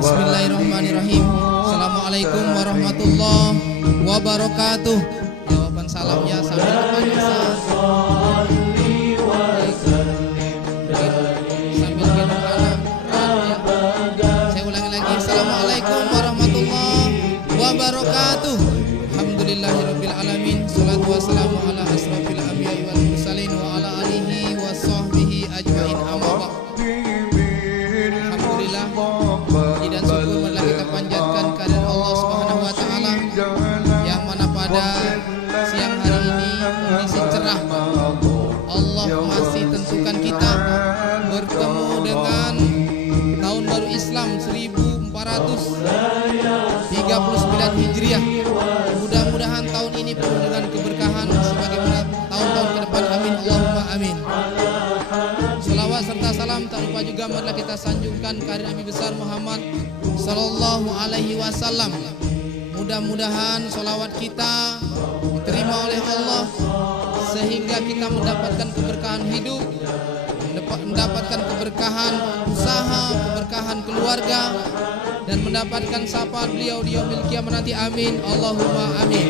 Bismillahirrahmanirrahim. Assalamualaikum warahmatullahi wabarakatuh. Jawaban salam ya sambil pemirsa. Saya ulangi lagi. Assalamualaikum warahmatullahi wabarakatuh. Alhamdulillahirabbil alamin. Shalatu wassalamu ala asrofil anbiya'i wal mursalin wa ala alihi wa sahbihi ajmain. Amma ba'd. Alhamdulillah, puji dan syukur marilah kita panjatkan kehadirat Allah Subhanahu wa taala yang mana pada siang hari ini kondisi cerah. Allah masih tentukan kita bertemu dengan tahun baru Islam 1439 Hijriah. Mudah-mudahan tahun ini penuh dengan keberkahan sebagaimana tahun-tahun ke depan. Amin Allahumma amin. Salawat serta salam tak lupa juga marilah kita sanjungkan kehadirat Nabi besar Muhammad sallallahu alaihi wasallam. Mudah-mudahan salawat kita diterima oleh Allah sehingga kita mendapatkan keberkahan hidup, mendapatkan keberkahan usaha, keberkahan keluarga, dan mendapatkan syafaat beliau di yaumil qiyamah nanti. Amin Allahumma amin.